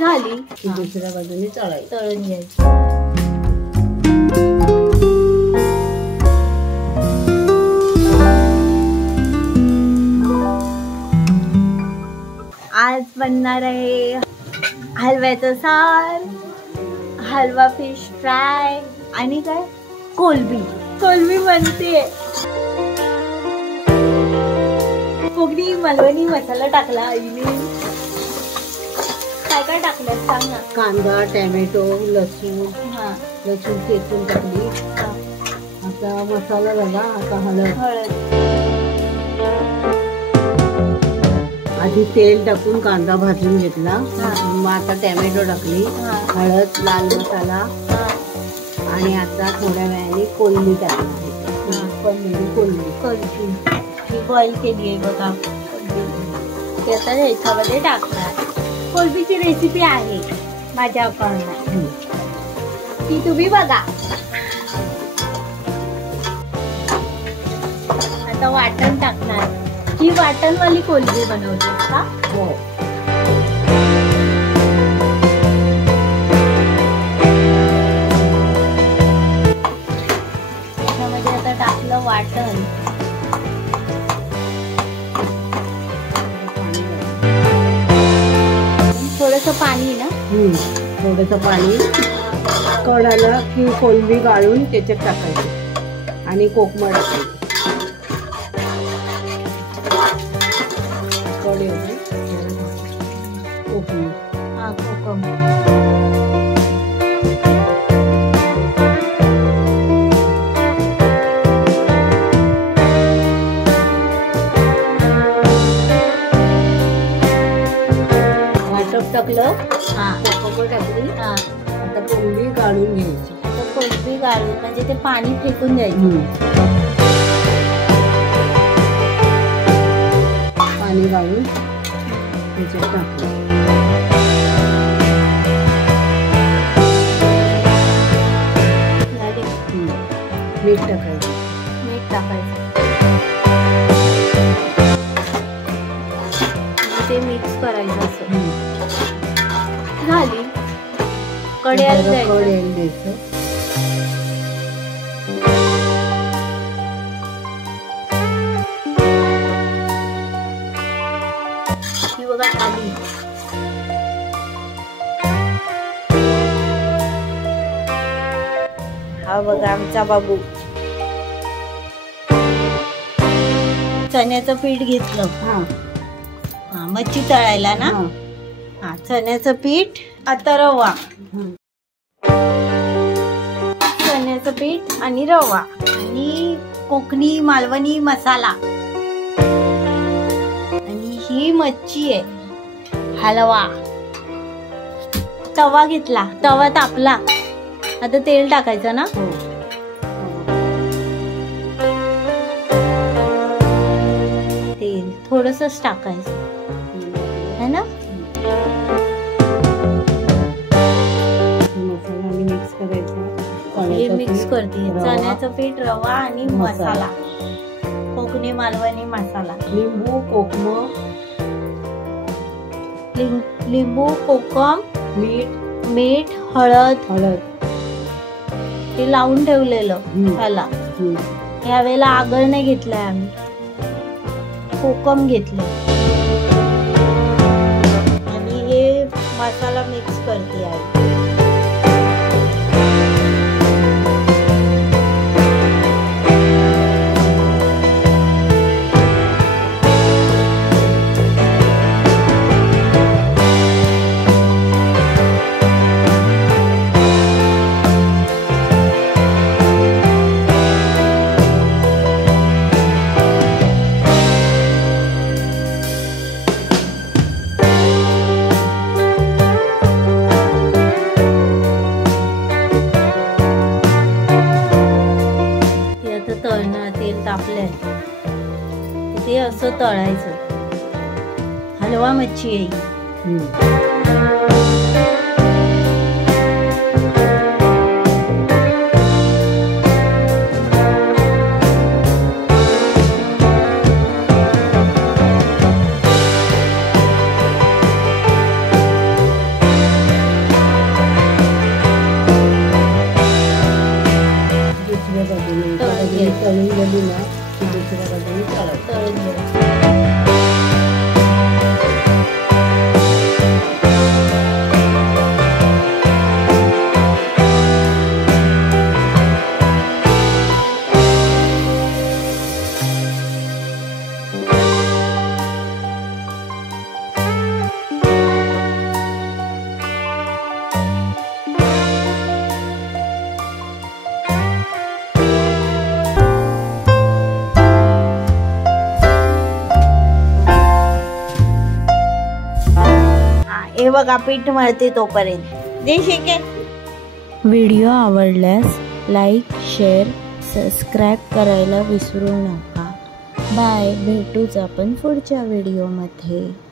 झाली की दुसऱ्या बाजूने तळायची. तळून घ्यायची. आज बनणार आहे हलव्याचं सार, हलवा फिश फ्राय आणि काय कोलबी. कोलबी बनते. कोकणी मालवणी मसाला टाकला आईने. काय काय टाकलं सांग ना. कांदा, टॅमॅटो, लसूण हा लसूण चेचून टाकली. आता मसाला झाला. आता हळद. आधी तेल टाकून कांदा भाजून घेतला. मग आता टॅमॅटो टाकली. हळद, लाल मसाला आणि आता थोड्या वेळाने कोलंबी टाकली. कोलंबी बॉईल केली आहे बघा. ते आता ह्याच्यामध्ये टाकणार. कोलंबीची रेसिपी आहे माझ्या अकाउंटला, ती तुम्ही बघा. आता वाटण टाकणार. ही वाटणवाली कोलंबी बनवली का? हो. त्याच्यामध्ये आता टाकलं वाटण. थोडंसं पाणी ना. थोडंसं पाणी. कढाला की कोलंबी गाळून त्याच्यात टाकायची आणि कोकमा टाकायची. टाकलं. टाकली. आता कोलंबी गाळून घ्यायची. आता कोलंबी गाळून म्हणजे ते पाणी फेकून द्यायचं. पाणी गाळून त्याच्यात टाकलं. मीठ टाकायचं. ते मिक्स करायचं असं. झाली. कढईला द्यायचं. ही बघा झाली. हा बघा आमचा बाबू. चण्याचं पीठ घेतलं. हा मच्छी तळायला ना. हा चण्याचं पीठ. आता रवा. चण्याचं पीठ आणि रवा आणि कोकणी मालवणी मसाला आणि ही मच्छी आहे. हलवा. तवा घेतला. तवा तापला. आता तेल टाकायचं ना. तेल थोडंसंच टाकायचं है ना. मिक्स करायचं. हे मिक्स करते. चण्याचं पीठ, रवा आणि मसाला. कोकणी मालवणी मसाला. लिंबू, कोकम, लिंबू, कोकम, मीठ, हळद ते लावून ठेवलेलं त्याला. यावेळेला आगळ नाही घेतलाय आम्ही. कोकम घेतले आणि हे मसाला मिक्स करते आहे. तेल तापलंय. ते असं तळायचं. हलवा मच्छी आहे. तळून गेली ना की दुसऱ्या बाजूने तळायचं. तळून घ्यायचं. हे बघा पीठ मळते तोपर्यंत दे शेके. व्हिडिओ आवडल्यास लाईक, शेअर, सबस्क्राईब करायला विसरू नका. बाय. भेटूच आपण पुढच्या व्हिडिओमध्ये.